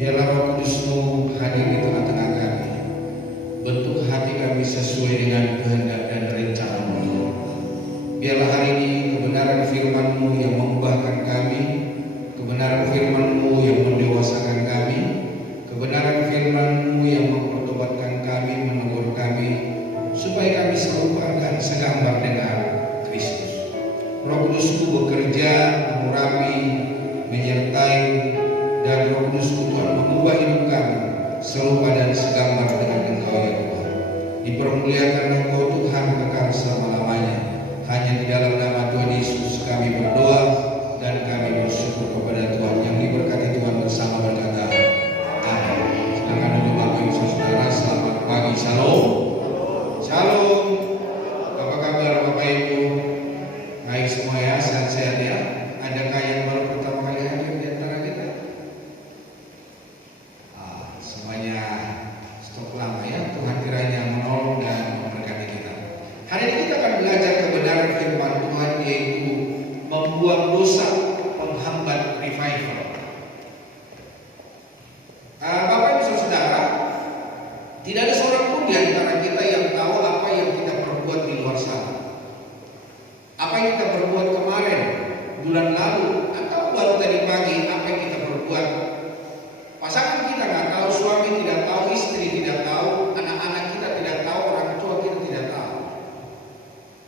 Biarlah Roh Kudus-Mu hadir di tengah-tengah kami. Bentuk hati kami sesuai dengan kehendak dan rencana-Mu. Biarlah hari ini kebenaran firman-Mu yang mengubahkan kami, kebenaran firman-Mu yang mendewasakan kami, kebenaran firman-Mu yang mempertobatkan kami, menegur kami, supaya kami serupa dan segambar dengan Kristus. Roh Kudus-Mu bekerja, mengurapi, menyertai, dan Roh Kudus-Mu Tuhan mengubah hidup kami serupa dan segambar dengan Engkau ya Tuhan. Dipermuliakan Engkau Tuhan kekal selama-lamanya. Hanya di dalam nama Tuhan Yesus kami berdoa dan kami bersyukur kepada Tuhan. Yang diberkati Tuhan bersama berkata amin. Silakan duduk Bapak Ibu Saudara. Selamat pagi, shalom. Shalom. Apa kabar Bapak Ibu? Baik semua ya, sehat-sehat ya. Adakah yang baru pertama kali hadir di antara kita? Semuanya stop lama ya. Tuhan kiranya menolong dan memberkati kita. Hari ini kita akan belajar kebenaran firman Tuhan, yaitu membuang dosa penghambat revival. Bapak Ibu Saudara, tidak ada seorang pun di antara kita yang tahu apa yang kita perbuat di luar sana. Apa yang kita perbuat kemarin, bulan lalu, atau baru tadi pagi, apa yang kita perbuat. Pasangan kita nggak tahu, suami tidak tahu, istri tidak tahu, anak-anak kita tidak tahu, orang tua kita tidak tahu.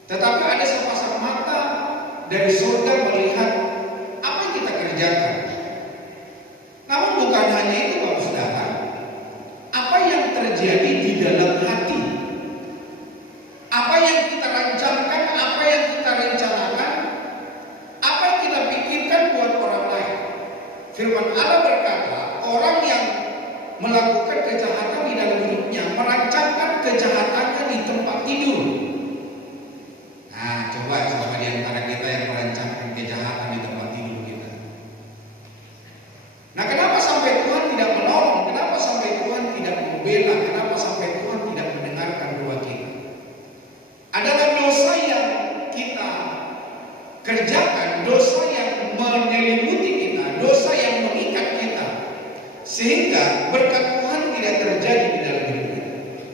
Tetapi ada sepasang mata dari surga melihat apa yang kita kerjakan. Namun bukan hanya itu Bapak Saudara, apa yang terjadi di dalam hati, apa yang kita rancangkan, apa yang kita rencanakan, apa yang kita pikirkan buat orang lain. Firman Allah berkata, orang yang melakukan kejahatan di dalam hidupnya merancangkan kejahatannya di tempat tidur. Nah, coba siapa di antara kita yang merancangkan kejahatan di tempat tidur kita? Nah, kenapa sampai Tuhan tidak menolong? Kenapa sampai Tuhan tidak membela? Kenapa sampai Tuhan tidak mendengarkan doa kita? Adalah dosa yang kita kerjakan, dosa yang menyelimuti kita, dosa yang mengikat kita, sehingga berkat Tuhan tidak terjadi di dalam hidup kita.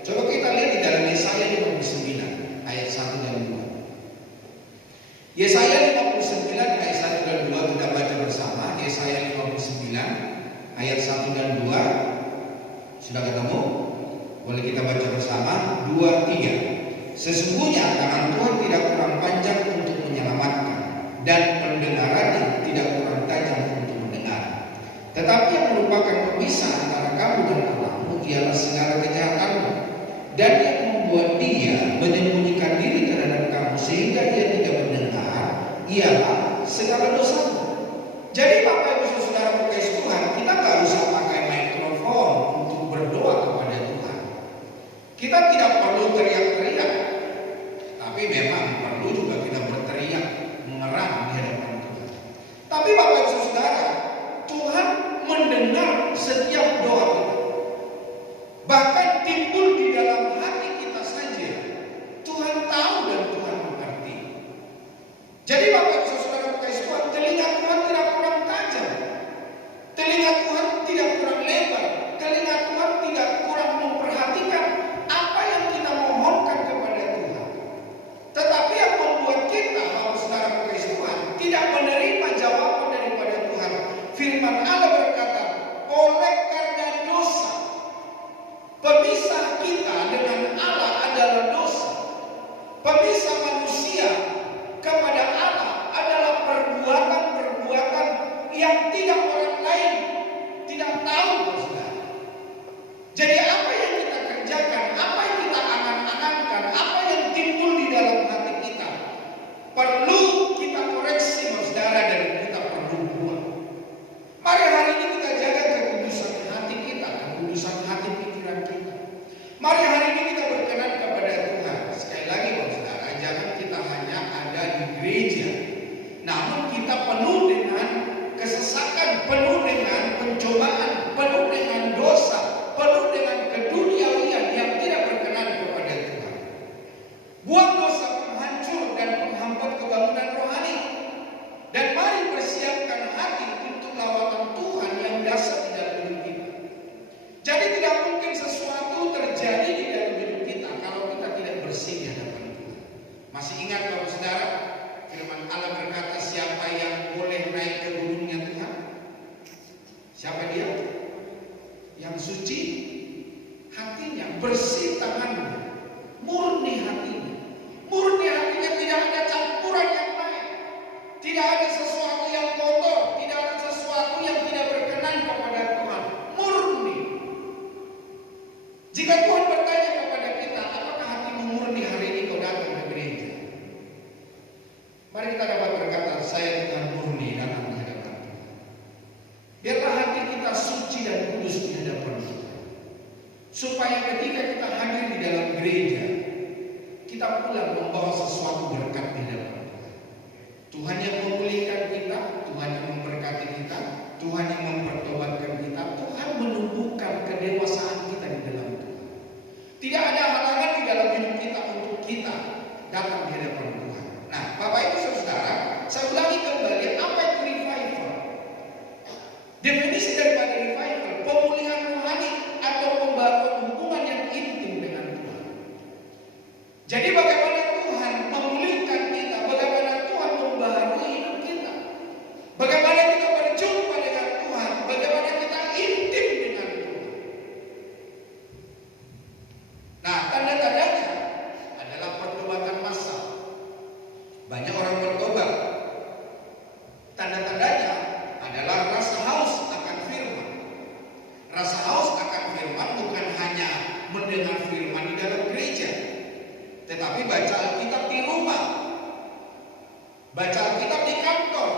Coba kita lihat di dalam Yesaya 59 ayat 1 dan 2. Yesaya 59 ayat 1 dan 2 kita baca bersama. Yesaya 59 ayat 1 dan 2. Sudah ketemu? Boleh kita baca bersama? 2, 3. Sesungguhnya tangan Tuhan tidak kurang panjang untuk menyelamatkan, dan pendengarannya tidak kurang tajam untuk mendengar. Tetapi yang merupakan pemisah antara kamu dan Allahmu ialah segala kejahatanmu, dan yang membuat dia menyembunyikan diri terhadap kamu sehingga dia tidak mendengar ialah segala dosamu. Jadi Bapak Ibu Saudara berkasih Tuhan, kita nggak usah pakai mikrofon untuk berdoa kepada Tuhan. Kita tidak perlu teriak-teriak, tapi memang perlu juga kita berteriak, mengerang di hadapan Tuhan. Tapi Bapak Ibu Saudara, Tuhan mendengar setiap doa kita. Bahkan timbul di dalam hati kita saja, Tuhan tahu dan Tuhan mengerti. Jadi Bapak Ibu Saudara berkasih Tuhan, telinga Tuhan tidak kurang tajam, telinga Tuhan tidak kurang lebar, telinga Tuhan tidak kurang memperhatikan apa yang kita mohonkan kepada Tuhan. Tetapi yang membuat kita, Bapak Saudara berkasih Tuhan, tidak menerima jawaban daripada Tuhan. Firman Allah berkata, oleh karena dosa, pemisah kita dengan Allah adalah dosa. Pemisah manusia kepada Allah adalah perbuatan-perbuatan yang tidak orang lain tidak tahu, Saudara. Jadi apa yang kita kerjakan, apa yang kita angan-angankan, apa yang timbul di dalam hati kita, perlu kita koreksi, Saudara, dan kita perlu buang. Mari hari ini kita jaga kekudusan hati kita, kekudusan hati pikiran kita. Mari hari ini kita berkenan kepada Tuhan. Sekali lagi, Saudara, jangan kita hanya ada di gereja, namun kita penuh dengan kesesakan, penuh dengan pencobaan, penuh dengan dosa, penuh dengan keduniawian yang tidak berkenan kepada Tuhan. Buang dosa penghancur dan penghambat kebangunan rohani, dan mari persiapkan hati untuk lawatan Tuhan yang dahsyat di dalam hidup kita. Siapa dia? Yang suci hatinya, bersih tangannya, murni hatinya. Murni hatinya, tidak ada campuran yang lain. Tidak ada sesuatu yang kotor, tidak ada sesuatu yang tidak berkenan kepada Tuhan. Murni. Jika Tuhan bertanya kepada kita, apakah hatimu murni hari ini kau datang ke gereja? Mari kita dapat berkata, saya Tuhan murni datang di hadapan Tuhan. Biarlah hati kita suci dan kudus di hadapan Tuhan. Supaya ketika kita hadir di dalam gereja, kita pulang membawa sesuatu berkat di hadapan Tuhan. Tuhan yang memulihkan kita, Tuhan yang memberkati kita, Tuhan yang mempertobatkan kita, Tuhan menumbuhkan kedewasaan kita di dalam Tuhan. Tidak ada halangan di dalam hidup kita untuk kita datang di hadapan Tuhan. Nah, Bapak Ibu Saudara, saya ulangi kembali, apa itu revival? Definisi daripada revival, pemulihan rohani atau pembaruan hubungan yang intim dengan Tuhan. Jadi bagaimana Tuhan memulihkan kita, bagaimana Tuhan membaharui hidup kita, bagaimana kita berjumpa dengan Tuhan, bagaimana kita intim dengan Tuhan. Nah, tanda-tandanya adalah pertobatan massal. Banyak orang bertobat. Tanda-tandanya adalah rasa haus akan firman. Rasa haus akan firman bukan hanya mendengar firman di dalam gereja, tetapi baca Alkitab di rumah, baca Alkitab di kantor,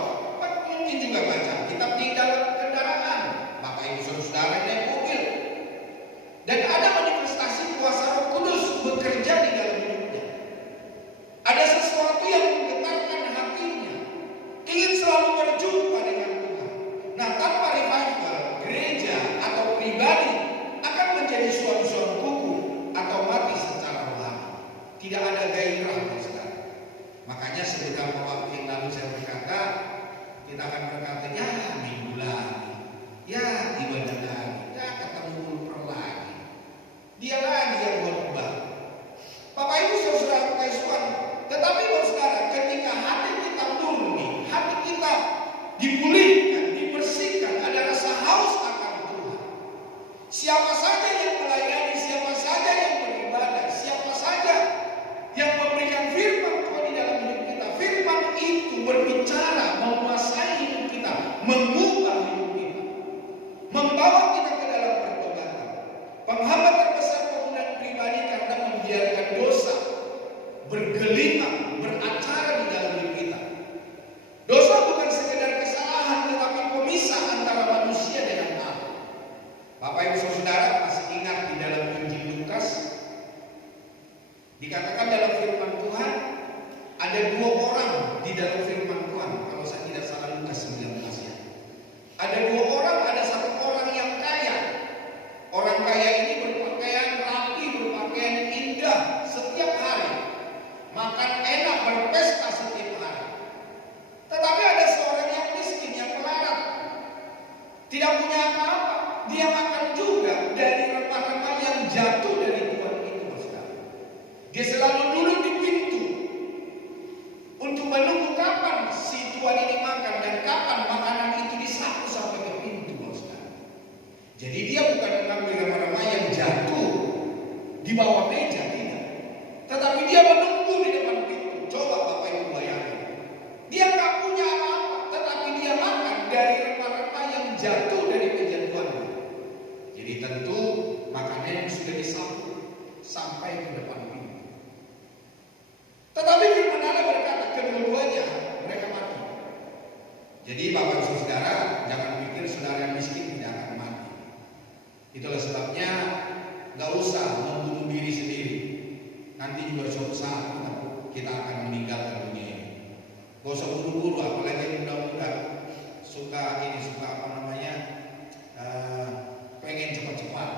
mungkin juga baca Alkitab di dalam kendaraan, Bapak Ibu Saudara naik mobil. Dan ada manifestasi kuasa Roh Kudus bekerja di dalam hidupnya. Ada sesuatu yang menggetarkan hatinya, ingin selalu berjumpa dengan Tuhan. Nah, tanpa revival, gereja atau pribadi akan menjadi suam-suam kuku atau mati secara rohani. Tidak ada gairah, saudara. Makanya beberapa waktu yang lalu saya berkata, kita akan berkata, ya minggu lagi, ya ibadah lagi, ya ketemu ulper lagi, dia lagi yang khotbah. Bapak Ibu Saudara Tuhan, tetapi saudara, ketika hati kita murni, hati kita dipulihkan, dibersihkan, ada rasa haus akan Tuhan. Siapa saja yang melayani, siapa saja yang beribadah, siapa saja yang memberikan firman Tuhan di dalam hidup kita, firman itu berbicara, menguasai hidup kita, mengubah hidup kita, membawa kita ke dalam pertobatan. Penghambat terbesar penggunaan pribadi karena membiarkan dosa bergelimang, beracara di dalam hidup kita. Dosa bukan sekedar kesalahan, tetapi pemisah antara manusia dengan Allah. Bapak Ibu Saudara masih ingat di dalam Injil Lukas dikatakan dalam firman Tuhan ada dua orang di dalam firman Tuhan, kalau saya tidak salah Lukas 19 ya. Ada dua orang, ada satu orang yang kaya. Orang kaya ini berpakaian rapi, berpakaian indah setiap hari, makan enak, berpesta setiap hari. Tetapi ada seorang yang miskin, yang melarat, tidak punya apa-apa. Dia makan juga dari rempah-rempah yang jatuh dari Tuhan itu, saudara. Dia selalu duduk di pintu untuk menunggu kapan si Tuhan ini makan dan kapan makanan itu disapu sampai ke pintu, saudara. Jadi dia bukan mengambil rempah-rempah yang jatuh di bawah meja, tidak. Tetapi dia menunggu di depan pintu. Coba Bapak Ibu bayangin. Dia nggak punya apa-apa, tetapi dia makan dari rempah-rempah yang jatuh dari meja Tuhan. Jadi tentu makanan sudah disapu sampai ke depan pintu. Tetapi firman Allah berkata kedua-duanya mereka mati. Jadi Bapak Ibu Saudara, jangan pikir saudara yang miskin tidak akan mati. Itulah sebabnya nggak usah membunuh diri sendiri. Nanti juga suatu saat kita akan meninggalkan dunia ini. Gak usah buru-buru, apalagi yang muda-muda suka apa namanya, pengen cepat-cepat.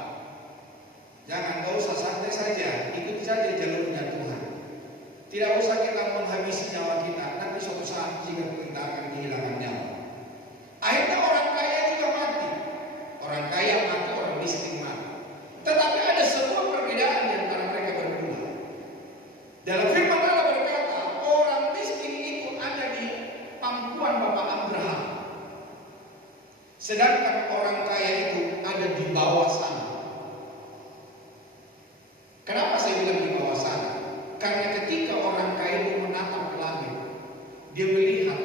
Jangan, gak usah, santai saja, ikuti saja jalurnya Tuhan. Tidak usah kita menghabisi nyawa kita. Nanti suatu saat jika kita akan kehilangan nyawa. Akhirnya orang kaya juga mati. Orang kaya mati, orang miskin mati. Tetapi ada sebuah perbedaan di antara mereka berdua. Dalam firman Allah berkata, orang miskin itu ada di pangkuan Bapak Abraham. sedangkan orang kaya itu ada di bawah sana. Kenapa saya bilang di bawah sana? Karena ketika orang kaya itu menatap ke langit, dia melihat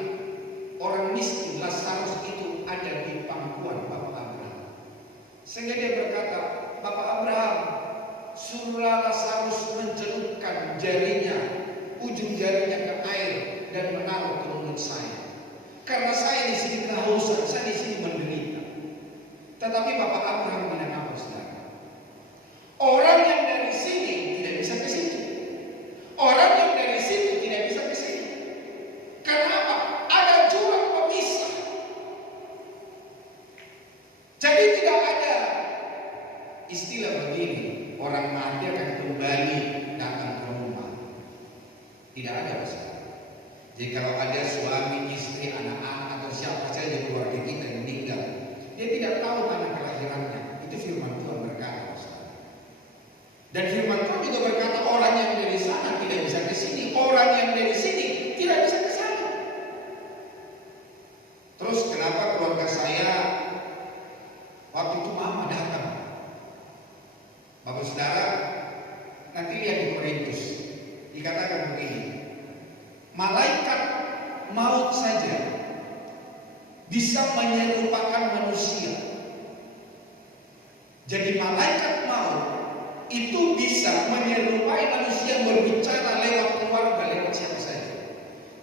orang miskin Lazarus itu ada di pangkuan Bapak Abraham. Sehingga dia berkata, Bapak Abraham, suruhlah Lazarus mencelupkan jarinya, ujung jarinya ke air dan menaruh ke mulut saya. Karena saya di sini kehausan, saya di sini menderita. Tetapi Bapak Abraham bilang apa, saudara? Orang yang dari sini tidak bisa ke situ. Orang yang dari situ tidak bisa ke sini. Karena apa? Ada jurang pemisah. Jadi tidak ada istilah begini, orang mati akan kembali datang ke rumah. Tidak ada, saudara. Jadi kalau ada suami, istri, anak-anak atau siapa saja keluarga kita yang meninggal, dia tidak tahu tanah kelahirannya. Itu firman Tuhan berkata, saudara. Dan firman Tuhan juga berkata orang yang dari sana tidak bisa ke sini, orang yang dari sini tidak bisa ke sana. Terus kenapa keluarga saya waktu itu mama datang? Bapak saudara, nanti lihat di Korintus dikatakan begini, malaikat maut saja bisa menyerupakan manusia. Jadi malaikat maut itu bisa menyerupai manusia yang berbicara lewat keluarga, lewat siapa saja.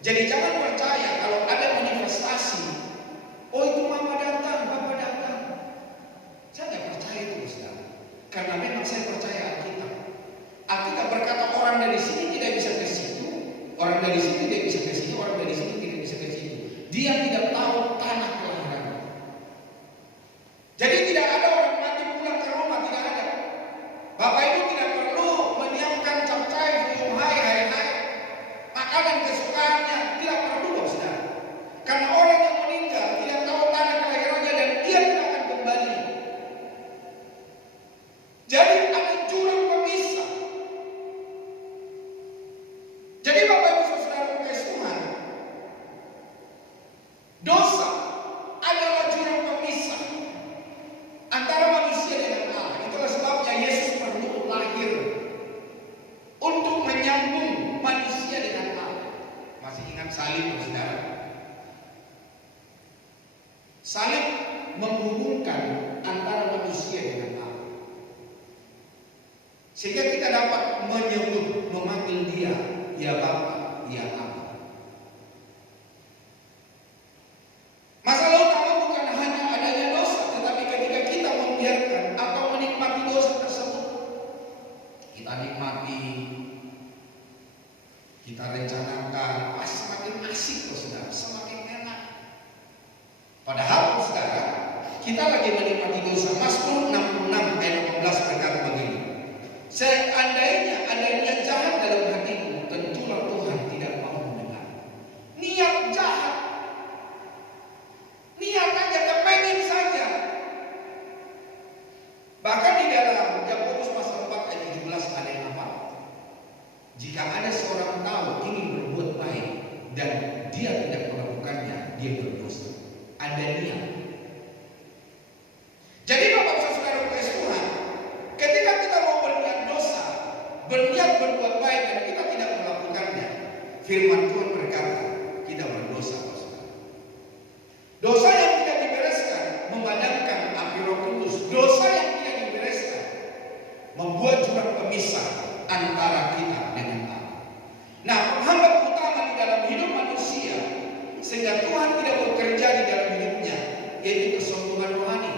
Jadi jangan percaya kalau ada manifestasi, oh itu mama datang, bapak datang. Saya tidak percaya itu, saudara. Karena memang saya percaya Alkitab. Alkitab berkata orang dari sini tidak bisa ke situ, orang dari sini tidak bisa ke sini, orang dari sini tidak bisa ke situ. Dia tidak tahu tanah kelahirannya. Jadi tidak ada orang mati pulang ke rumah, tidak ada. Bapak Ibu tidak perlu menyiapkan capcay, hai, makanan kesukaannya, tidak perlu, saudara. Karena orang yang meninggal tidak tahu tanah kelahirannya dan dia tidak akan kembali. Jadi ada jurang pemisah. Jadi Bapak Ibu saudara kasih Tuhan, dosa adalah jurang pemisah antara manusia dengan Allah. Itulah sebabnya Yesus perlu lahir untuk menyambung manusia dengan Allah. Masih ingat salib, saudara? Salib menghubungkan antara manusia dengan Allah. Sehingga kita dapat menyebut, memanggil dia, ya Bapa, ya Aba. Masalah utama bukan hanya adanya dosa, tetapi ketika kita membiarkan atau menikmati dosa tersebut, kita nikmati, kita rencanakan, semakin asik, saudara, semakin enak. Padahal, saudara, kita lagi menikmati dosa. Mazmur 66 ayat 18 berkata begini, seandainya ada niat jahat dalam hatimu, tentulah Tuhan tidak mau mendengar. Niat jahat, niat aja, kepengen saja. Bahkan di dalam Yakobus pasal 4 ayat 17 ada yang apa? Jika ada seorang tahu ingin berbuat baik dan dia tidak melakukannya, dia berdosa. Ada niat. Jadi Bapak saudara kasih Tuhan, ketika kita mau berniat dosa, berniat berbuat baik dan kita tidak melakukannya, firman Tuhan berkata kita berdosa. Dosa yang tidak dibereskan memadamkan api Roh Kudus. Dosa yang tidak dibereskan membuat jurang pemisah antara kita dengan Allah. Nah, penghambat utama di dalam hidup manusia sehingga Tuhan tidak bekerja di dalam hidupnya, yaitu kesombongan rohani.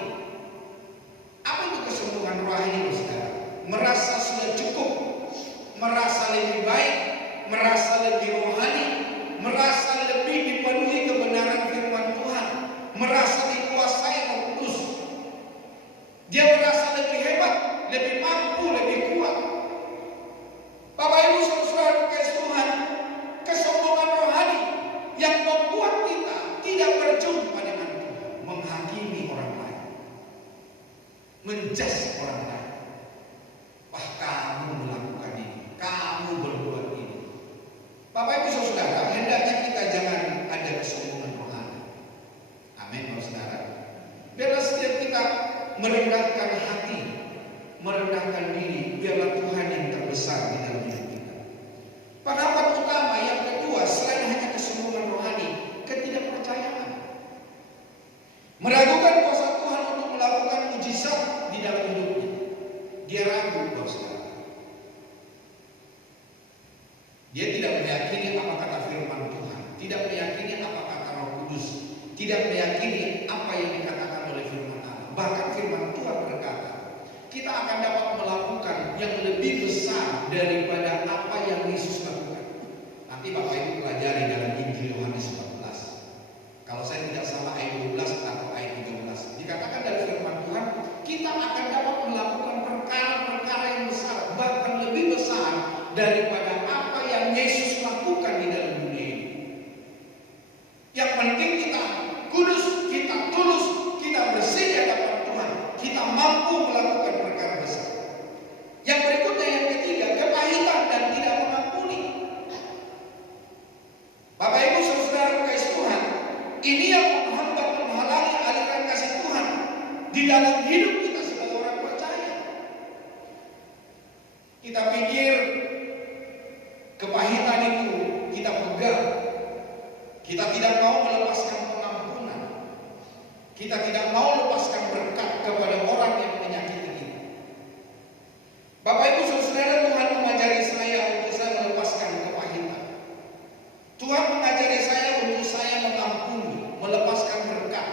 Apa itu kesombongan rohani, saudara? Merasa sudah cukup, merasa lebih baik, merasa lebih rohani, merasa lebih dipenuhi kebenaran firman Tuhan, merasa dikuasai Roh Kudus. Dia merasa lebih hebat, lebih mampu, lebih kuat. Bapak Ibu saudara kasih Tuhan, kesombongan rohani yang membuat kita tidak berjumpa dengan Tuhan, menghakimi orang lain, menjudge orang lain. Wah, kamu melakukan ini, kamu berbuat ini. Bapak Ibu saudara, hendaknya kita jangan ada kesombongan rohani. Amin, saudara. Biar merendahkan hati, merendahkan diri, biarlah Tuhan yang terbesar di dalam hidup kita. Pendapat utama yang kedua, selain hanya kesombongan rohani, ketidakpercayaan. Meragukan kuasa Tuhan untuk melakukan mujizat di dalam hidupnya. Dia ragu, saudara. Dia tidak meyakini apa kata firman Tuhan, tidak meyakini apa kata Roh Kudus, tidak meyakini apa yang dikatakan oleh firman Allah. Bahkan firman Tuhan berkata, kita akan dapat melakukan yang lebih besar daripada apa yang Yesus lakukan. Nanti Bapak Ibu pelajari dalam Injil Yohanes 14. Kalau saya tidak salah ayat 12 atau ayat 13. Dikatakan dari firman Tuhan, kita akan dapat melakukan perkara-perkara yang besar, bahkan lebih besar daripada apa yang Yesus lakukan di dalam dunia ini. Yang penting kita kudus, kita tulus, kita bersih di hadapan Tuhan, kita mampu melakukan perkara besar. Yang berikutnya, yang ketiga, kepahitan dan tidak mengampuni. Bapak Ibu saudara kasih Tuhan, ini yang menghambat, menghalangi aliran kasih Tuhan di dalam hidup kita sebagai orang percaya. Kita pikir kepahitan itu kita pegang. Kita tidak mau melepaskan pengampunan. Kita tidak mau lepaskan berkat kepada orang yang menyakiti kita. Bapak Ibu saudara, Tuhan mengajari saya untuk saya melepaskan kepahitan. Tuhan mengajari saya untuk saya mengampuni, melepaskan berkat.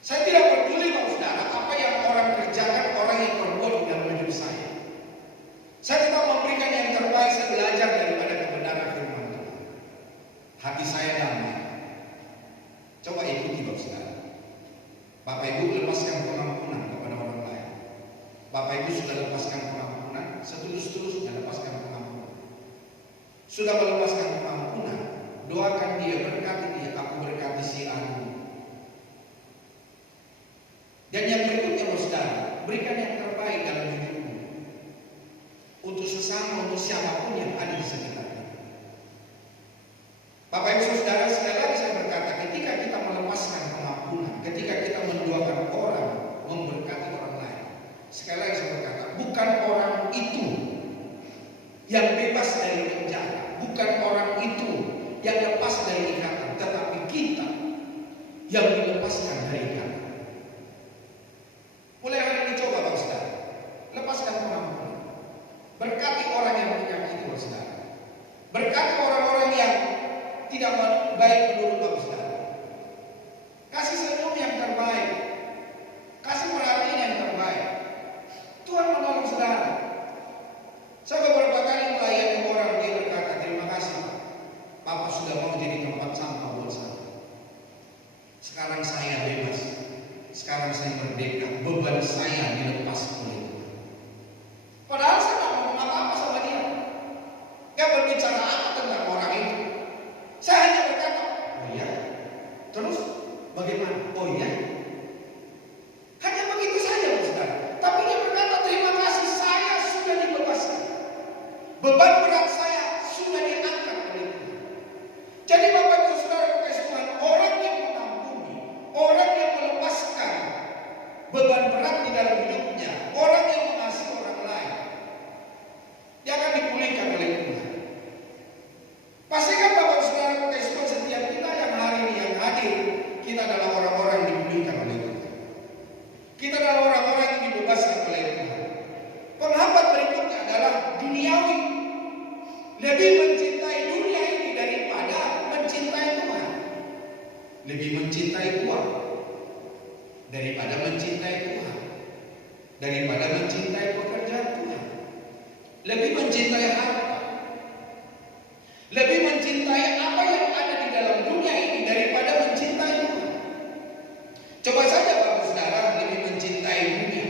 Saya tidak peduli saudara apa yang orang kerjakan, orang yang berbuat di dalam hidup saya. Saya tetap memberikan yang terbaik, saya belajar daripada kebenaran firman Tuhan. Hati saya damai. Coba ikuti saudara. Bapak Ibu lepaskan pengampunan kepada orang lain. Bapak Ibu sudah lepaskan pengampunan, setulus-tulusnya lepaskan pengampunan. Sudah melepaskan pengampunan, doakan dia, berkati dia, aku berkati si Anu. Dan yang berikutnya saudara, berikan yang terbaik dalam hidupmu untuk sesama, untuk siapapun yang ada di sekitar kita. Bapak Ibu saudara, sekali lagi saya berkata, ketika kita melepaskan pengampunan, ketika kita mendoakan orang, memberkati orang lain, sekali lagi saya berkata, bukan orang itu yang bebas dari penjara, bukan orang itu yang lepas dari ikatan, tetapi kita yang dilepaskan dari ikatan. Mulai hari ini coba saudara, lepaskan pengampunan. Berkati orang yang menyakiti saudara. Berkati orang-orang yang tidak baik menurut saudara. Kasih senyum yang terbaik. Kasih perhatian yang terbaik. Tuhan menolong saudara. Saya beberapa kali melayani orang, dia berkata, terima kasih Pak, Bapak sudah mau jadi tempat sampah buat saya. Sekarang saya bebas. Sekarang saya merdeka. Beban saya dilepas oleh Tuhan. Padahal saya tidak ngomong apa-apa sama dia. Gak berbicara apa tentang orang itu. Saya hanya berkata, oh iya. Terus bagaimana? Oh iya. Hanya begitu saja saudara. Tapi dia berkata, terima kasih, saya sudah dibebaskan. Beban berat saya sudah diangkat oleh Tuhan. Jadi Bapak Ibu saudara kasih Tuhan, orang yang mengampuni, orang yang melepaskan beban berat di dalam hidupnya, orang yang mengasihi orang lain, dia akan dipulihkan oleh Tuhan. Pastikan Bapak saudara kasih Tuhan, setiap kita yang hari ini yang hadir, kita adalah orang-orang yang dipulihkan oleh Tuhan. Kita adalah orang-orang yang dibebaskan oleh Tuhan. Penghambat berikutnya adalah duniawi. Lebih mencintai dunia ini daripada mencintai Tuhan. Lebih mencintai uang daripada mencintai Tuhan. Daripada mencintai pekerjaan Tuhan. Lebih mencintai harta. Lebih mencintai apa yang ada di dalam dunia ini daripada mencintai Tuhan. Coba saja Bapak saudara lebih mencintai dunia.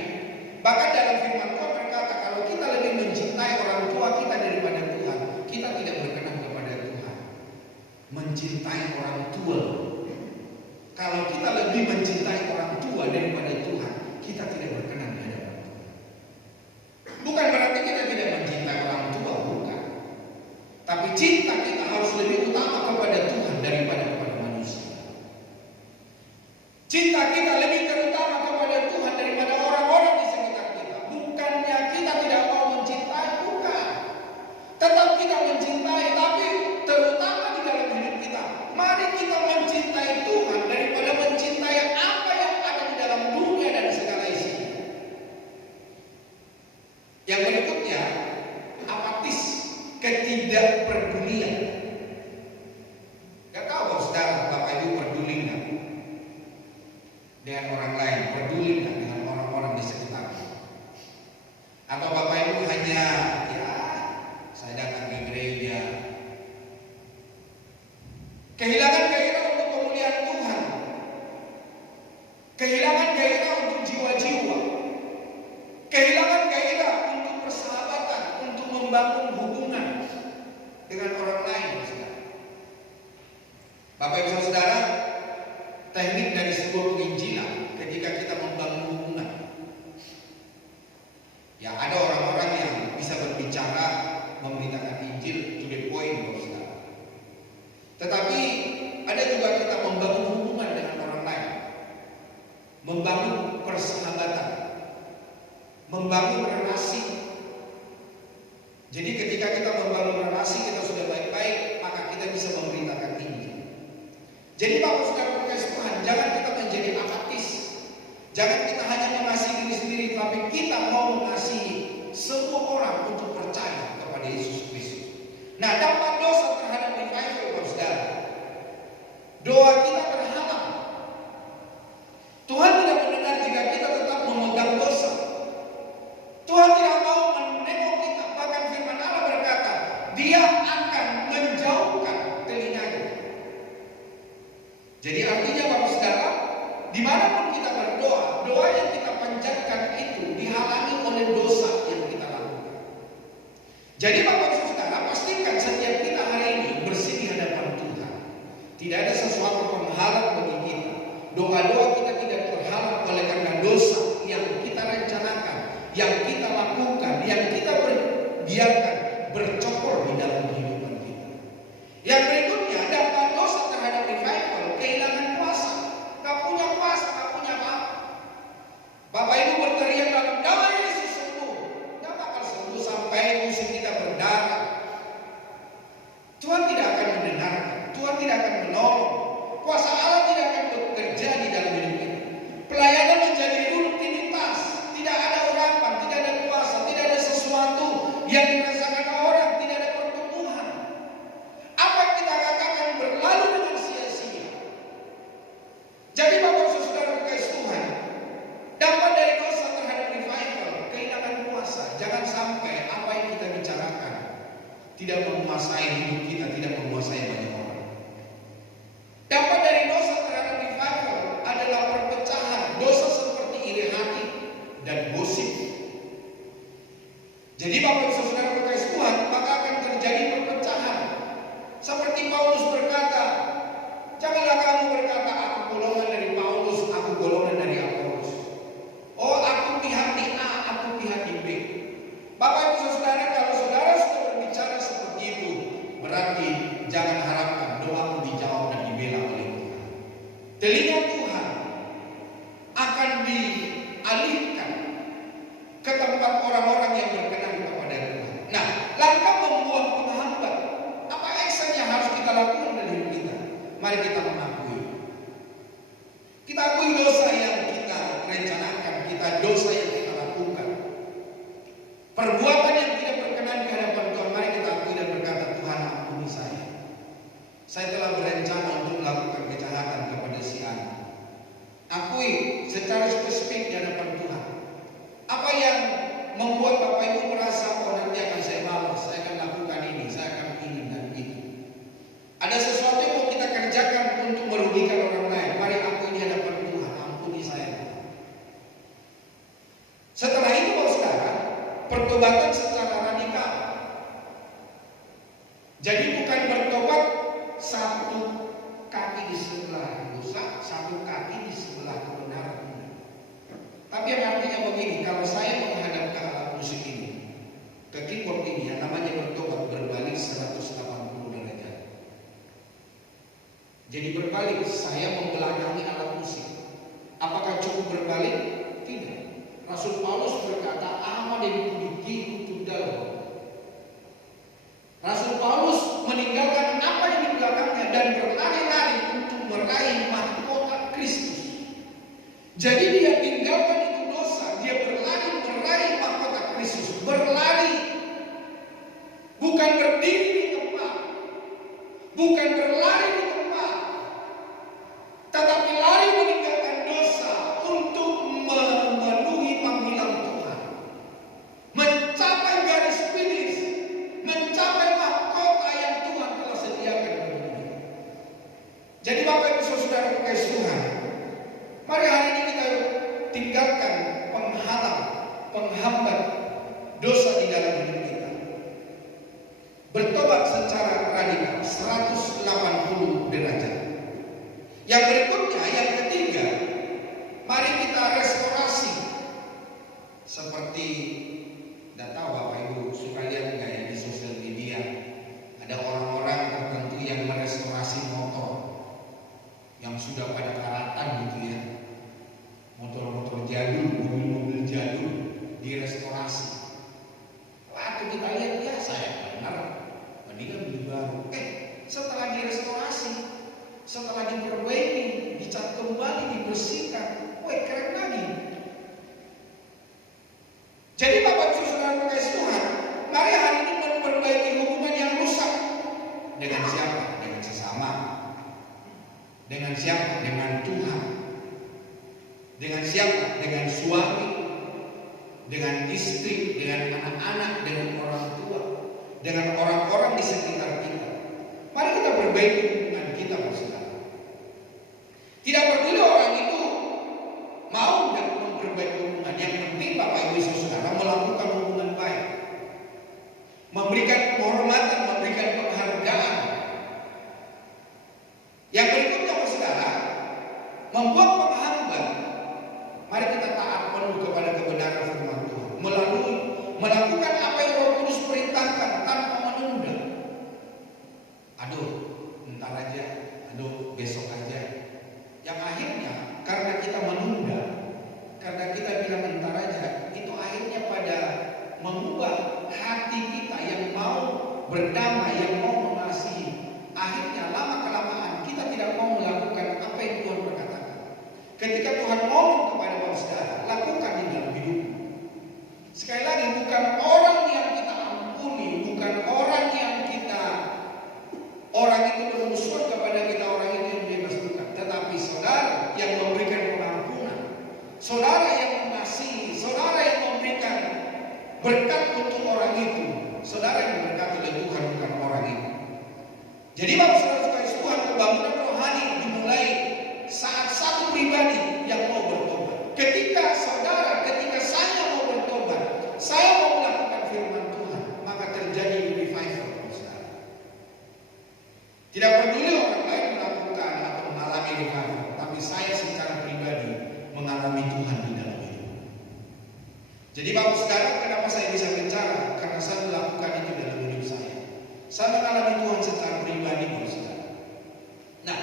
Bahkan dalam firman Tuhan berkata, kalau kita lebih mencintai orang tua kita daripada Tuhan, kita tidak berkenan kepada Tuhan. Mencintai orang tua. Kalau kita lebih mencintai orang tua daripada Tuhan, kita tidak berkenan di hadapan Tuhan. Bukan berarti kita tidak mencintai orang tua, bukan. Tapi cinta kita harus lebih utama kepada Tuhan daripada kepada manusia. Cinta kita kita lebih terutama kepada Tuhan daripada orang-orang di sekitar kita. Bukannya kita tidak mau mencintai, bukan. Tetap kita mencintai, tapi terutama di dalam hidup kita, mari kita mencintai Tuhan daripada mencintai apa yang ada di dalam dunia dan segala isinya. Yang berikutnya, apatis, ketidakpedulian. Gak tahu kalau saudara, Bapak Ibu peduli nggak dengan orang lain, peduli nggak dengan orang-orang di sekitar? Atau Bapak Ibu hanya, ya saya datang ke gereja, kehilangan gairah untuk kemuliaan Tuhan, kehilangan gairah untuk jiwa-jiwa, kehilangan gairah untuk persahabatan, untuk membangun hubungan dengan orang lain. Bapak Ibu Saudara, teknik dari sebuah penginjilan ketika kita membangun hubungan. Ya, ada orang-orang yang bisa berbicara, memberitakan Injil to the point, Bapak Saudara. Tetapi ada juga kita membangun hubungan dengan orang lain, membangun persahabatan, membangun relasi. Jadi ketika kita membangun relasi, kita sudah baik-baik, maka kita bisa memberitakan Injil. Jadi Bapak Saudara berkasih Tuhan, jangan kita menjadi apatis. Jangan kita hanya mengasihi diri sendiri, tapi kita mau mengasihi semua orang untuk percaya kepada Yesus Kristus. Nah, dampak dosa terhadap revival, Bapak Saudara, doa kita terhalang. Tuhan tidak mendengar jika kita tetap memegang dosa. Tuhan tidak mau menengok kita. Bahkan firman Allah berkata, Dia akan menjauhkan telinganya. Jadi artinya Bapak Saudara, dimanapun kita berdoa, doa yang kita panjatkan itu dihalangi oleh dosa yang kita lakukan. Jadi Bapak Saudara, pastikan setiap kita hari ini bersih di hadapan Tuhan. Tidak ada sesuatu penghalang bagi kita. Doa-doa kita tidak terhalang oleh karena dosa yang kita rencanakan, yang kita lakukan, yang kita biarkan bercokol di dalam kehidupan kita. Yang berikutnya, dampak dosa terhadap revival, kehilangan kuasa. Gak punya kuasa, gak punya apa. Bapak Ibu berteriak dalam nama Yesus sembuh, gak bakal sembuh sampai musuh kita berdarah. Tuhan tidak akan mendengarkan, Tuhan tidak akan menolong. Kuasa Allah tidak akan bekerja di dalam hidup kita. Pelayanan menjadi rutinitas, tidak ada urapan, tidak ada kuasa, tidak ada sesuatu yang dirasakan orang, tidak ada pertumbuhan. Apa yang kita katakan berlalu dengan sia-sia. Jadi Bapak Saudara berkasih Tuhan, dampak dari dosa terhadap revival, kehilangan kuasa. Jangan sampai apa yang kita bicarakan tidak menguasai hidup kita, tidak menguasai banyak orang. Dampak dari dosa terhadap revival adalah perpecahan. Dosa seperti iri hati dan gosip. Jadi Bapak Saudara berkasih Tuhan, maka akan terjadi perpecahan. Seperti Paulus berkata, janganlah kamu berkata, aku golongan dari Paulus, aku golongan dari Apolos. Oh, aku pihak di A, aku pihak di B. Bapak Ibu Saudara, kalau saudara sudah berbicara seperti itu, berarti jangan harapkan doamu dijawab dan dibela oleh Tuhan. Telinga Tuhan akan dialihkan ke tempat orang-orang yang berkenan kepada Tuhan. Nah, langkah membuat penghambat, apa action yang harus kita lakukan dalam hidup kita? Mari kita mengakui. Kita akui dosa yang kita rencanakan, kita dosa yang kita lakukan. Perbuatan yang tidak berkenan di hadapan Tuhan, mari kita akui dan berkata, Tuhan ampuni saya. Saya telah berencana untuk melakukan kejahatan kepada si A. Akui secara spesifik di hadapan Tuhan. Apa yang membuat Bapak Ibu merasa, oh nanti akan saya balas, saya akan lakukan ini, saya akan ini dan itu. Ada sesuatu yang mau kita kerjakan untuk merugikan orang lain. Mari akui di hadapan Tuhan, ampuni saya. Setelah itu Bapak Saudara, pertobatan secara radikal. Jadi bukan bertobat satu kaki di sebelah dosa, satu kaki di sebelah kebenaran. Tapi yang artinya begini, kalau saya menghadap ke alat musik ini, ke keyboard ini, yang namanya bertobat, berbalik 180 derajat. Jadi berbalik, saya membelakangi alat musik. Apa Rasul Paulus berkata, "Ama dipilih tudal." Rasul Paulus meninggalkan apa yang di belakangnya dan berlari-lari untuk meraih mahkota Kristus. Jadi dia tinggalkan itu dosa, dia berlari meraih mahkota Kristus, berlari, bukan berdiri di tempat, bukan berlari di tempat, tetapi lari meninggalkan dosa untuk memenuhi panggilan Tuhan, mencapai garis finish, mencapai mahkota yang Tuhan telah sediakan bagi dia. Jadi Bapak Ibu Saudara kekasih Tuhan, mari hari ini kita tinggalkan penghalang, penghambat dosa di dalam hidup kita. Bertobat secara radikal 180 derajat. Yang berikutnya, yang ketiga, mari kita restorasi. Seperti, tidak tahu Bapak Ibu suka lihat nggak ya di sosial media, ada orang-orang tertentu yang merestorasi motor yang sudah pada karatan gitu ya, motor-motor jadul, mobil-mobil jadul direstorasi. Waktu kita lihat, ya saya benar, mendingan beli baru. Setelah direstorasi, setelah diperbaiki, dicat kembali, dibersihkan, keren lagi. Jadi Bapak Ibu Saudara kekasih Tuhan, mari hari ini memperbaiki hubungan yang rusak. Dengan siapa? Dengan sesama. Dengan siapa? Dengan Tuhan. Dengan siapa? Dengan suami, dengan istri, dengan anak-anak, dengan orang tua, dengan orang-orang di sekitar kita. Mari kita perbaiki hubungan kita bersama. Tidak peduli orang itu mau tidak memperbaiki hubungan, yang penting Bapak Ibu Saudara melakukan hubungan baik, memberikan penghormatan, memberikan penghargaan. Yang berikutnya Saudara, membuat penghambat. Mari kita taat penuh kepada kebenaran firman Tuhan, melalui melakukan apa yang Roh Kudus perintahkan tanpa menunda. Aduh, ntar aja, aduh besok aja. Yang akhirnya karena kita menunda, karena kita bilang ntar aja, itu akhirnya pada mengubah hati kita yang mau berdamai, yang mau mengasihi. Akhirnya lama-kelamaan kita tidak mau melakukan apa yang Tuhan berkatakan. Ketika Tuhan ngomong kepada saudara, lakukan di dalam hidup. Sekali lagi, bukan orang yang kita ampuni, bukan orang yang kita, orang itu bermusuhan kepada kita, orang itu yang bebas, bukan. Tetapi saudara yang memberikan pengampunan, saudara yang mengasihi, saudara yang memberikan berkat untuk orang itu, saudara yang berkati oleh Tuhan, bukan orang itu. Jadi Bapak Saudara Tuhan, pembangunan rohani dimulai saat satu pribadi yang mau bertobat. Ketika saudara, ketika saya mau bertobat, saya mau melakukan firman Tuhan, maka terjadi revival, saudara. Tidak peduli orang lain melakukan atau mengalami revival, tapi saya secara pribadi mengalami Tuhan di dalam hidup. Jadi Bapak Saudara, kenapa saya bisa bicara? Karena saya melakukan itu dalam hidup saya. Saya mengalami Tuhan secara pribadi, Bapak Saudara. Nah,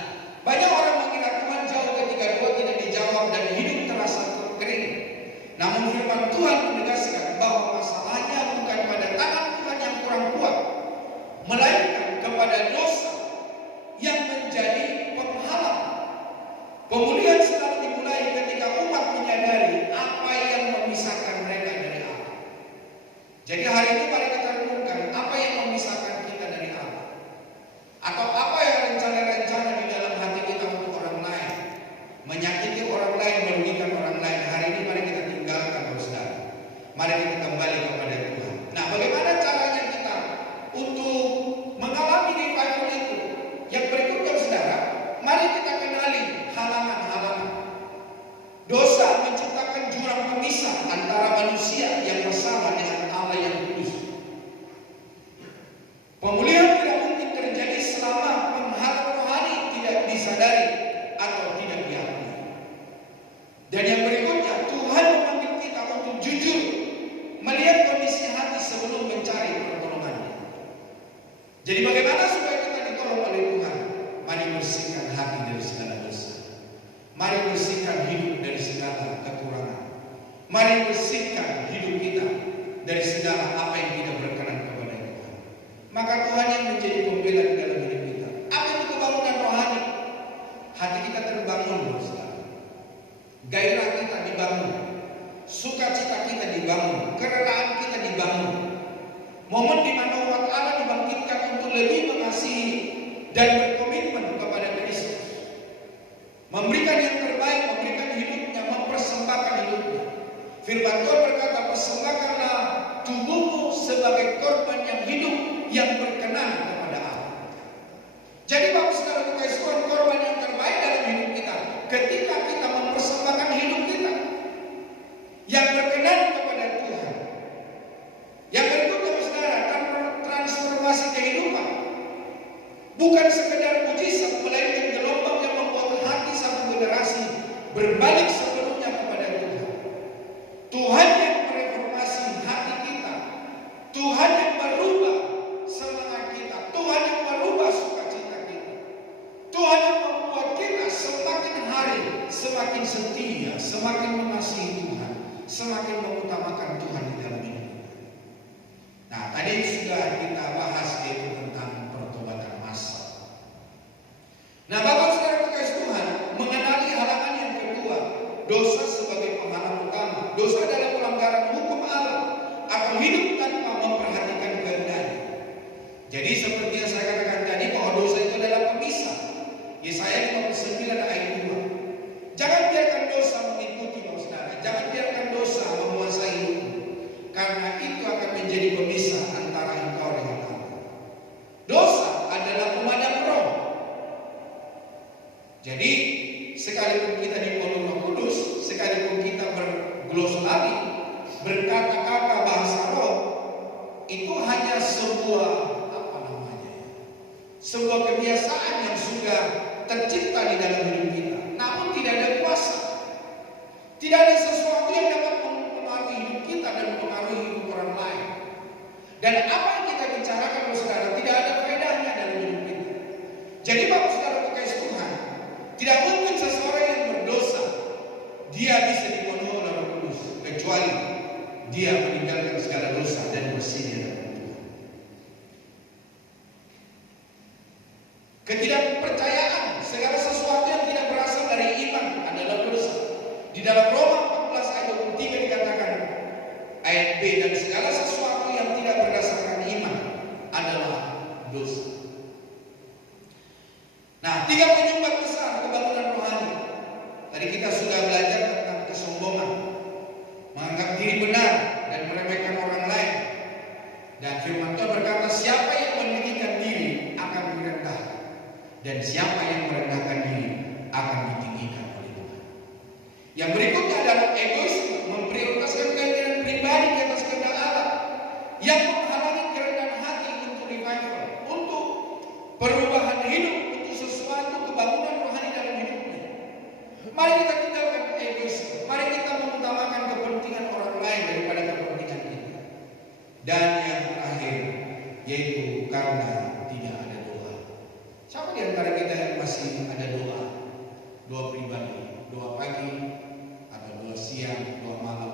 banyak orang mengira Tuhan jauh ketika doa tidak dijawab dan hidup terasa kering. Namun firman Tuhan menegaskan bahwa masalahnya bukan pada tangan Tuhan yang kurang kuat, melainkan kepada dosa yang menjadi penghalang. Pemulihan selalu dimulai ketika umat menyadari apa yang memisahkan mereka dari Allah. Jadi hari ini mari kita renungkan apa yang memisahkan kita dari Allah, atau apa yang rencana-rencana di dalam hati kita untuk orang lain, menyakiti orang lain, merugikan orang lain. Hari ini mari kita tinggalkan, saudara. Mari kita kembali kepada Tuhan. Nah, bagaimana caranya kita untuk mengalami revival itu? Yang berikutnya, saudara, mari kita kenali halangan-halangan. Dosa menciptakan jurang pemisah antara manusia yang bersama dengan Allah yang kudus. Pemulihan tidak mungkin terjadi selama penghalang rohani tidak disadari atau tidak diakui. Dan yang berikutnya, Tuhan memanggil kita untuk jujur melihat kondisi hati sebelum mencari pertolongannya. Jadi bagaimana supaya kita ditolong oleh Tuhan? Mari bersihkan hati dari segala dosa. Mari bersihkan hidup dari segala kekurangan. Mari bersihkan hidup kita dari segala apa yang tidak berkenan kepada Tuhan. Maka Tuhan yang menjadi pembela di dalam hidup kita. Apa itu kebangunan rohani? Hati kita terbangun, saudara. Gairah kita dibangun, sukacita kita dibangun, kerelaan kita dibangun. Momen di mana umat Allah dibangkitkan untuk lebih mengasihi dan berkomitmen kepada Kristus, memberikan yang terbaik, memberikan hidupnya, mempersembahkan hidupnya. Firman Tuhan berkata, persembahkanlah tubuhmu sebagai korban yang hidup, yang berkenan kepada Allah. Jadi Bapak Saudara kekasih Tuhan, korban yang terbaik dalam hidup kita ketika kita mempersembahkan hidup kita yang berkenan kepada Tuhan. Yang berikutnya Saudara, transformasi kehidupan bukan sekedar mujizat, melainkan gelombang yang membuat hati satu generasi berbalik sepenuhnya kepada Tuhan. Tuhan yang mereformasi hati kita, Tuhan yang merubah semangat kita, Tuhan yang merubah sukacita kita, Tuhan yang membuat kita semakin hari semakin setia, semakin mengasihi Tuhan, semakin mengutamakan Tuhan di dalam hidup kita. Nah, tadi sudah kita bahas yaitu tentang pertobatan massal. Nah, Bapak Saudara kekasih Tuhan, mengenali halangan yang kedua, dosa sebagai penghalang utama. Dosa adalah pelanggaran hukum Allah atau hidup tanpa memperhatikan kehendaknya. Jadi seperti yang saya katakan tadi, bahwa dosa itu adalah pemisah. Yesaya 59 ayat 2. Jangan biarkan dosa mengikuti Saudara. Jangan biarkan dosa menguasai hidupmu, karena itu akan menjadi pemisah antara engkau dengan Allah. Dosa adalah pemadam roh. Jadi sekalipun kita dipenuhi Roh Kudus, sekalipun kita berglosolali, berkata-kata bahasa roh, itu hanya sebuah sebuah kebiasaan yang sudah tercipta di dalam hidup kita. Namun tidak ada kuasa, tidak ada sesuatu yang dapat mempengaruhi hidup kita dan mempengaruhi hidup orang lain. Dan apa yang kita bicarakan, Saudara, tidak ada faedahnya dalam hidup kita. Jadi Bapak Saudara kekasih Tuhan, tidak mungkin seseorang yang berdosa dia bisa dipenuhi oleh Roh Kudus kecuali dia meninggalkan segala dosa dan bersih di dalam Tuhan. Ketidakpercayaan, segala sesuatu yang tidak berasal dari iman adalah dosa. Di dalam Roma 14 ayat 23 dikatakan ayat B, dan segala sesuatu yang tidak berdasarkan iman adalah dosa. Nah, 3 penyebab besar kebangunan rohani. Tadi kita sudah belajar tentang kesombongan, menganggap diri benar dan meremehkan orang lain. Dan firman Tuhan berkata, siapa yang meninggikan diri akan direndahkan, dan siapa yang merendahkan diri akan ditinggikan oleh Tuhan. Yang berikutnya adalah egoisme, memprioritaskan keinginan pribadi di atas kehendak Allah, yang menghalangi kerendahan hati untuk revival, untuk perubahan hidup, untuk sesuatu kebangunan rohani dalam hidupnya. Mari kita tinggalkan egoisme, mari kita mengutamakan kepentingan orang lain daripada kepentingan kita. Dan yang terakhir, yaitu karena tidak ada doa. Siapa di antara kita yang masih ada doa? Doa pribadi, doa pagi, atau doa siang, doa malam.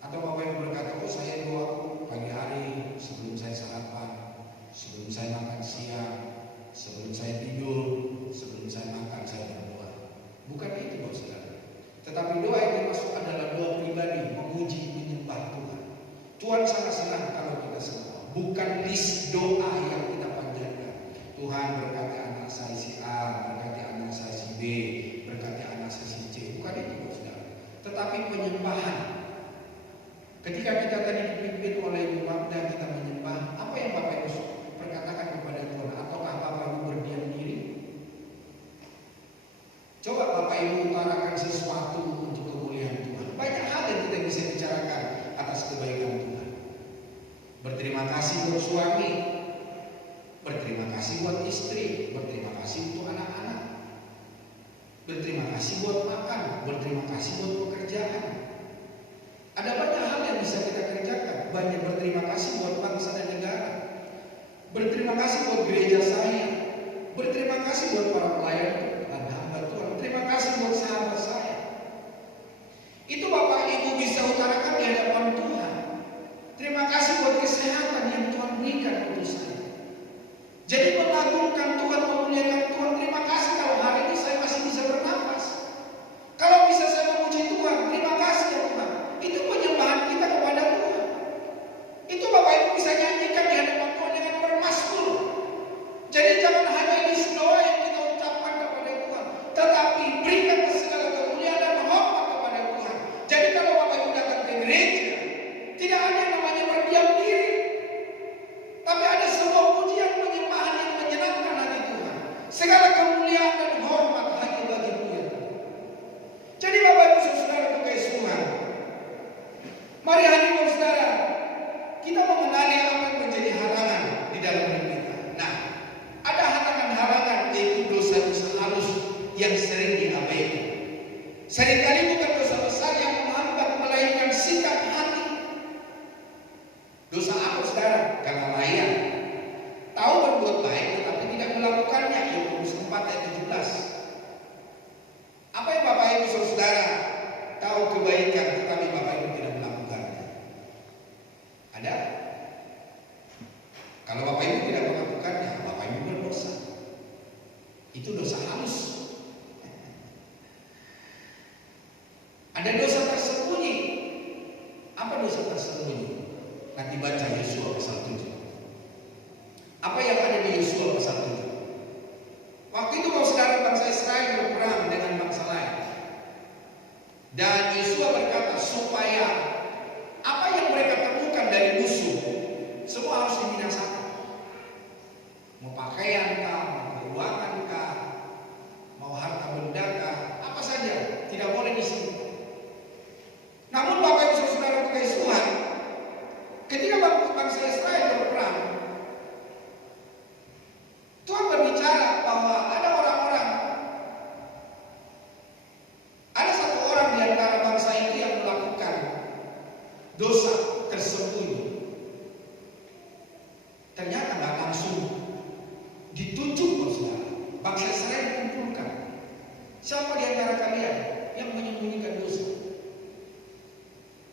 Atau Bapak yang berkata, oh saya doa pagi hari sebelum saya sarapan, sebelum saya makan siang, sebelum saya tidur, sebelum saya makan, saya berdoa. Bukan itu Bapak Saudara. Tetapi doa yang dimaksud adalah doa pribadi, memuji, menyembah Tuhan. Tuhan sangat senang kalau kita semua, bukan list doa yang kita panjatkan. Tuhan berkati anak saya si A, berkati anak saya si B, berkati anak saya si C. Bukan itu Bapak Saudara. Tetapi penyembahan. Ketika kita tadi dipimpin oleh Ibu Magda, kita menyembah, apa yang Bapak Ibu perkatakan kepada Tuhan? Ataukah Bapak Ibu berdiam diri? Coba Bapak Ibu utarakan sesuatu untuk kemuliaan Tuhan. Banyak hal yang kita bisa bicarakan atas kebaikan Tuhan. Berterima kasih buat suami, berterima kasih buat istri, berterima kasih untuk anak-anak, berterima kasih buat makan, berterima kasih buat pekerjaan. Ada banyak hal yang bisa kita kerjakan. Banyak berterima kasih buat bangsa dan negara, berterima kasih buat gereja saya, berterima kasih buat para pelayan dan hamba Tuhan, terima kasih buat sahabat saya. Itu Bapak Ibu menyebutkan Tuhan, memuliakan Tuhan. Terima kasih kalau hari ini saya masih bisa bernafas. Kalau bisa saya memuji Tuhan, terima kasih ya Tuhan. Itu penyembahan kita kepada Tuhan. Itu Bapak Ibu bisa nyanyikan di hadapan Tuhan dengan bermasmur. Jadi jangan hanya ini doa yang kita ucapkan kepada Tuhan, tetapi berikan segala kemuliaan dan hormat kepada Tuhan. Jadi kalau Bapak Ibu datang ke gereja, tidak ada yang namanya berdiam diri, tapi ada sebuah pujian penyembahan yang menyenangkan hati Tuhan. Segala kemuliaan dan hormat hanya bagi Tuhan. Jadi Bapak Ibu Saudara kekasih Tuhan, mari hari ini Saudara, kita mengenali apa yang menjadi halangan di dalam hidup kita. Nah, ada halangan-halangan, yaitu dosa-dosa halus yang sering diabaikan. Seringkali bukan dosa besar yang menghambat, melainkan sikap hati. Dosa apa Saudara? Kelalaian. Tahu berbuat baik tetapi tidak melakukannya. Yakobus 4 ayat 17. Apa yang Bapak Ibu Saudara tahu kebaikan tetapi Bapak Ibu tidak melakukannya? Ada? Kalau Bapak Ibu tidak melakukannya, Bapak Ibu berdosa. Itu dosa halus. Ada dosa tersembunyi. Apa dosa tersembunyi? Nanti baca Yosua pasal 7. Apa yang ada di Yosua pasal 7? Waktu itu kalau saudara bangsa Israel berperang dengan bangsa lain, dan Yosua berkata supaya apa yang mereka temukan dari musuh semua harus dibinasakan. Mau pakaian kah, mau keuangan kah, mau harta benda kah, apa saja tidak boleh disimpan. Namun Bapak Ibu Saudara kekasih Tuhan, ketika bangsa Israel berperang, Tuhan berbicara bahwa ada orang-orang, ada satu orang di antara bangsa itu yang melakukan dosa tersembunyi. Ternyata nggak langsung ditunjuk, Saudara. Bangsa Israel dikumpulkan. Siapa di antara kalian yang menyembunyikan dosa?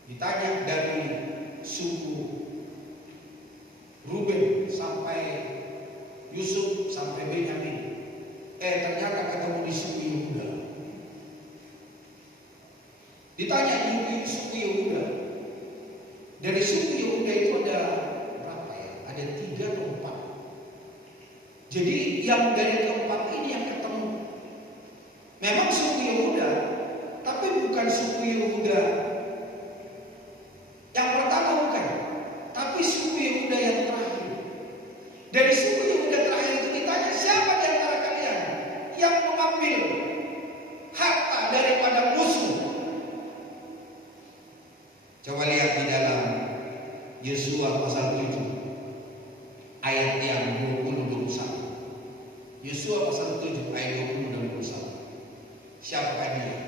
Ditanya dari suku Ruben sampai Yusuf sampai Benyamin. Ternyata ketemu di suku Yehuda. Ditanya di suku Yehuda. Dari suku Yehuda itu ada berapa ya? Ada 3 atau 4. Jadi yang dari keempat ini yang ketemu. Memang suku Yehuda, tapi bukan suku Yehuda yang pertama, bukan, tapi suku Yehuda yang terakhir. Dari suku Yehuda terakhir itu ditanya, siapa di antara kalian yang mengambil harta daripada musuh? Coba lihat di dalam Yosua pasal 7 ayat yang 20-21. Yosua pasal 7 ayat 20-21. Siapakah dia?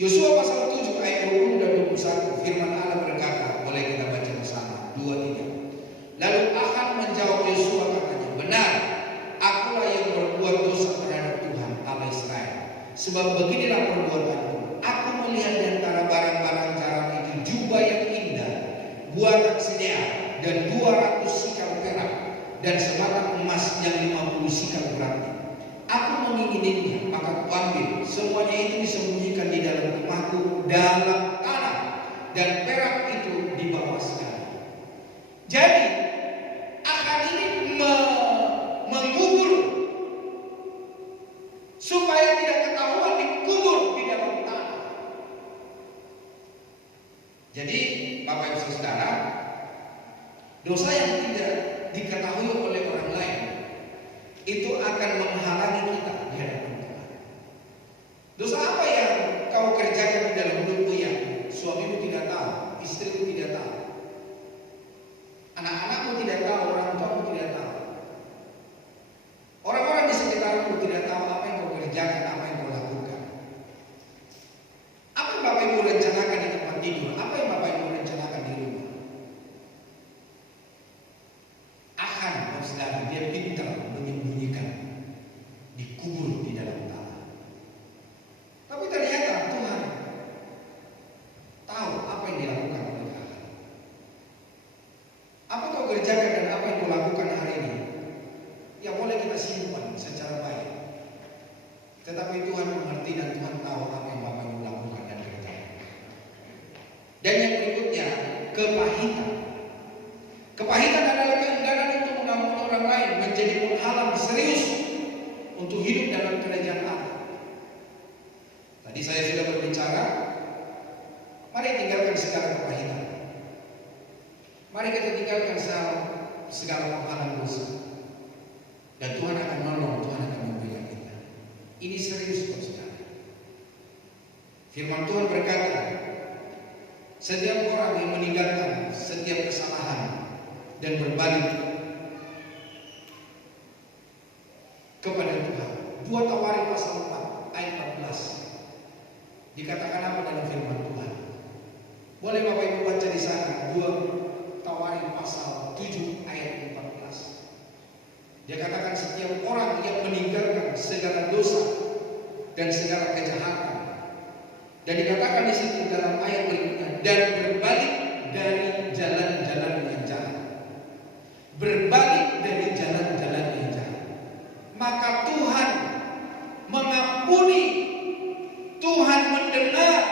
Yosua pasal 7 ayat 20 dan 21, firman Allah berkata, boleh kita baca bersama, 2-3. Lalu Akan menjawab Yosua katanya, benar, akulah yang berbuat dosa terhadap Tuhan Allah Israel. Sebab beginilah perbuatanku. Aku melihat di antara barang-barang jarang itu jubah yang indah, buatan Sinea, dan 200 sikal perak, dan sebatang emas yang 50 sikal beratnya. Aku mengingininya, maka kuambil. Semuanya itu disembunyikan di dalam kemahku dalam tanah, dan perak itu di bawah sekali. Jadi Akan ini mengubur supaya tidak ketahuan, dikubur di dalam tanah. Jadi Bapak Ibu Saudara, dosa yang tidak diketahui oleh orang lain itu akan menghalangi kita di hadapan Tuhan. Dosa apa yang kau kerjakan di dalam hidupmu yang suamimu tidak tahu, istrimu tidak tahu, anak-anakmu tidak tahu, orang tuamu tidak tahu, orang-orang di sekitarmu tidak tahu apa yang kau kerjakan, apa yang kau lakukan? Apa yang Bapak Ibu rencanakan di tempat tidur? Apa yang Bapak Ibu rencanakan di rumah? Akan, saudara, dia pintar menyembunyikan, dikubur di Dan yang berikutnya, kepahitan. Kepahitan adalah keengganan untuk mengampuni orang lain, menjadi penghalang serius untuk hidup dalam kerajaan Allah. Tadi saya sudah berbicara, mari tinggalkan segala kepahitan. Mari kita tinggalkan segala penghalang dosa. Dan Tuhan akan menolong, Tuhan akan membela kita. Ini serius, saudara. Firman Tuhan berkata, setiap orang yang meninggalkan setiap kesalahan dan berbalik kepada Tuhan. 2 Tawarik pasal 4 ayat 14. Dikatakan apa dalam firman Tuhan? Boleh Bapak Ibu baca di sana, 2 Tawarik pasal 7 ayat 14. Dia katakan setiap orang yang meninggalkan segala dosa dan segala kejahatan. Dan dikatakan di situ dalam ayat berikutnya, dan berbalik dari jalan-jalan yang jahat. Berbalik dari jalan-jalan yang jahat. Maka Tuhan mengampuni, Tuhan mendengar.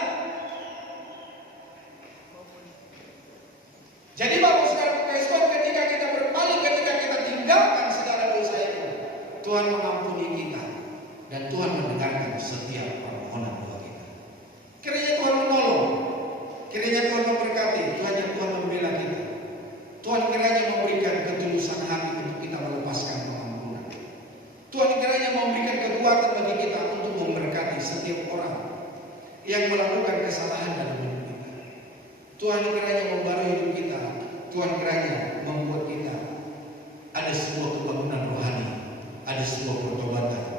Jadi Bapak Saudara Kristus, ketika kita berbalik, ketika kita tinggalkan segala dosa itu, Tuhan mengampuni kita dan Tuhan mendengarkan setiap permohonan doa kita. Kiranya Tuhan menolong, kiranya Tuhan memberkati, kiranya Tuhan membela kita. Tuhan kiranya memberikan ketulusan hati untuk kita melepaskan pengampunan. Tuhan kiranya memberikan kekuatan bagi kita untuk memberkati setiap orang yang melakukan kesalahan dalam hidup kita. Tuhan kiranya membaharui hidup kita. Tuhan kiranya membuat kita ada sebuah kebangunan rohani, ada sebuah pertobatan